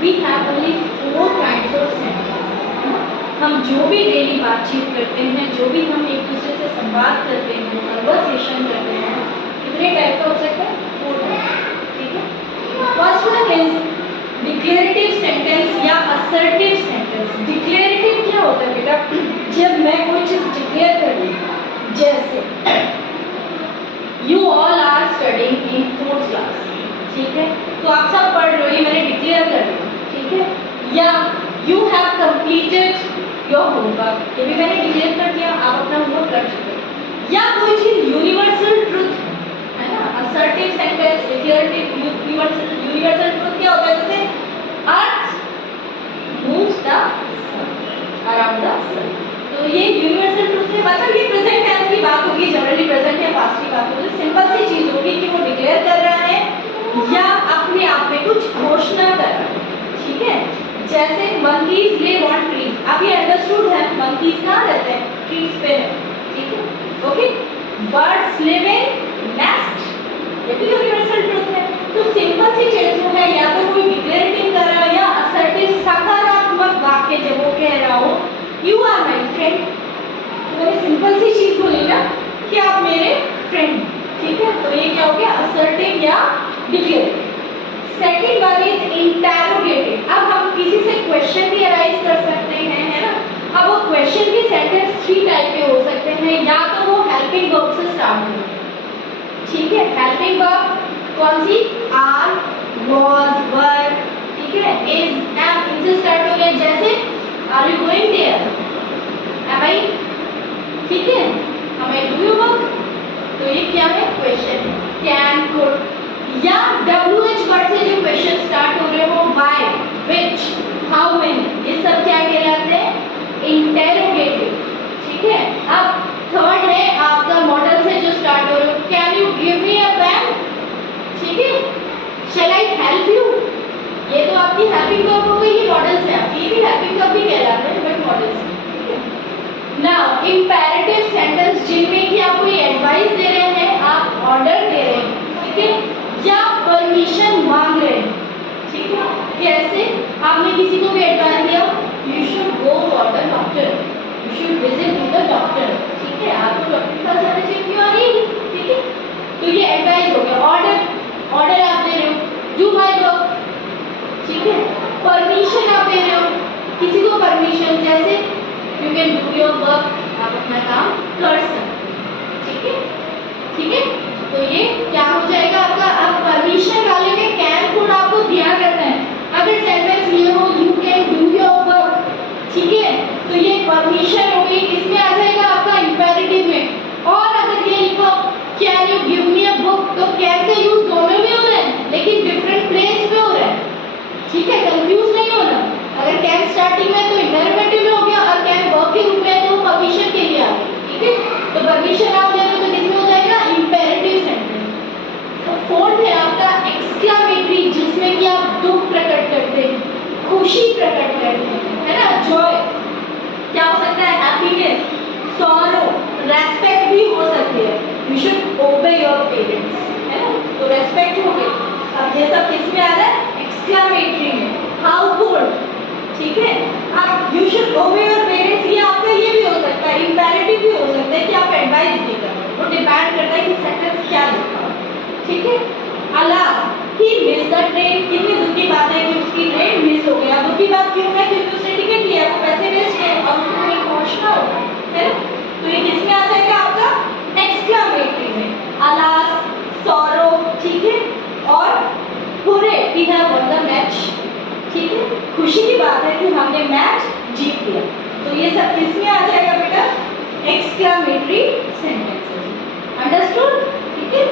We have only 4 kinds of sentence. हम जो भी डेली बातचीत करते हैं, जो भी हम एक दूसरे से संवाद करते हैं, कन्वर्सेशन करते हैं, कितने टाइप का हो सकता है? 4 टाइप। ठीक है। First one is declarative sentence या असर्टिव सेंटेंस। डिक्लेरेटिव क्या होता है बेटा? जब मैं कोई चीज डिक्लेयर कर रही हूँ, जैसे you all are studying in 4th class. ठीक है, तो आप सब पढ़ रहे हो, ये मैंने डिक्लेयर कर दिया। ठीक है, या you have completed your homework, ये भी मैंने डिक्लेयर कर दिया, आप अपना होमवर्क कर चुके हो। या कोई चीज यूनिवर्सल ट्रुथ है ना, assertive sentence, declarative, universal truth क्या होता है? जैसे earth moves the around the sun, तो ये यूनिवर्सल ट्रुथ है। मतलब ये प्रेजेंट टेंस की बात होगी, जनरली प्रेजेंट या पास्ट की बात होगी। सिंपल सी चीज होगी कि वो डिक्लेयर कर रहा है या अपने आप में कुछ घोषणा कर रहा है। ठीक है, जैसे मंकीज लिव ऑन ट्रीज, आप ये अंडरस्टूड है, मंकीज कहाँ रहते हैं? ट्रीज पे है। ठीक है, okay. Birds live in nest, ये भी यूनिवर्सल ट्रुथ है। तो सिंपल सी चीज है, या तो कोई डिक्लेरेटिव कर रहा है या असर्टिव सकारात्मक वाक्य जब वो कह रहा हो यू आर माई फ्रेंड, तो मैंने सिंपल सी चीज बोली ना कि आप मेरे फ्रेंड। ठीक है, तो ये क्या हो गया? असर्टिव या declarative. Second one is interrogative. अब हम किसी से क्वेश्चन भी अराइज कर सकते हैं, है ना। अब वो क्वेश्चन के सेंटेंस 3 टाइप के हो सकते हैं, या तो वो हेल्पिंग वर्ब से स्टार्ट हो। ठीक है, हेल्पिंग वर्ब कौन सी? आर, वाज, वर। ठीक है, इज, एम, इनसे स्टार्ट हो गया। जैसे are you going there, am I, ठीक है, am I do your work, तो ये क्या है? क्वेश्चन है। कैन, कुड, या WH वर्ड से जो क्वेश्चन स्टार्ट हो रहे हो, व्हाई, व्हिच, हाउ मेनी, ये सब क्या कहलाते हैं? इंटेरोगेटिव। ठीक है, अब थर्ड है आपका मॉडल से जो स्टार्ट हो रहे हो, can you give me a pen, ठीक है, शैल आई हेल्प यू, ये तो आपकी हेल्पिंग वर्ब हो गई, ये मॉडल से आपकी, ये भी हेल्पिंग वर्ब भी कहलाते हैं बट मॉडल से। नाउ इंपेरेटिव सेंटेंस, जिनमें कि आप कोई एडवाइस दे रहे हैं, आप ऑर्डर दे रहे हैं, ठीक है, या परमिशन मांग रहे हैं। ठीक है, कैसे? आपने किसी को भी एडवाइस दिया, you should go for the doctor, you should visit to the doctor. ठीक है, आपको डॉक्टर के पास जाना चाहिए, क्यों आ रही है? ठीक है, तो ये एडवाइस हो गया। ऑर्डर आप दे रहे हो, डू माय वर्क। ठीक है, परमिशन आप दे रहे हो किसी को, परमिशन, जैसे you can do your work, आप अपना काम कर सकते हैं। ठीक है, ठीक है, तो ये क्या हो जाएगा आपका? अब परमिशन वाले में कैन, कुड आपको ध्यान रखना है। अगर सेंटेंस ये हो you can do your work, ठीक है, तो ये परमिशन हो गई, किसमें आ जाएगा? आपका इंपेरेटिव में। और अगर ये लिखो can you give me a book, तो कैन का यूज दोनों में हो रहा है, लेकिन डिफरेंट प्लेस पे हो रहा है। ठीक है, कंफ्यूज नहीं होना। अगर कैन स्टार्टिंग में तो इंटरोगेटिव में हो गया, और कैन वर्ब के रूप में तो परमिशन के लिए आ गई। ठीक है, तो परमिशन आप दे दो तो किसमें हो जाएगा? Imperative sentence. तो फोर्थ है आपका एक्सक्लेमेटरी, जिसमें कि आप दुख प्रकट करते हैं, खुशी प्रकट करते हैं, है ना, जॉय, क्या हो सकता है? हैप्पीनेस, सॉरो, रेस्पेक्ट भी हो सकती है, यू शुड ओबे योर पेरेंट्स, है ना, तो रेस्पेक्ट हो गई। अब ये सब किसमें आ रहा है? एक्सक्लेमेटरी में। हाउ गुड, ठीक है, आप यू शुड ओबे योर पेरेंट्स, ये आपका ये भी हो सकता है, इंपेरेटिव भी हो सकता है कि आप एडवाइस भी कर रहे हो, वो डिपेंड करता है कि सेंटेंस क्या लिखा है। ठीक है, alas, he miss the train, कितनी दुख की बात है कि उसकी ट्रेन मिस हो गया। दुख की बात क्यों है? क्योंकि उसने टिकट लिया, वो पैसे वेस्ट है और उसको कहीं पहुंचना होगा, है ना, तो ये किसमें आ जाएगा? आपका एक्सक्लेमेटरी में। अलास, सॉरो, ठीक है, और hurray, we have won the match. ठीक है, खुशी की बात है कि हमने मैच जीत लिया, तो ये सब किसमें आ जाएगा बेटा? Exclamatory sentences. अंडरस्टूड? ठीक है।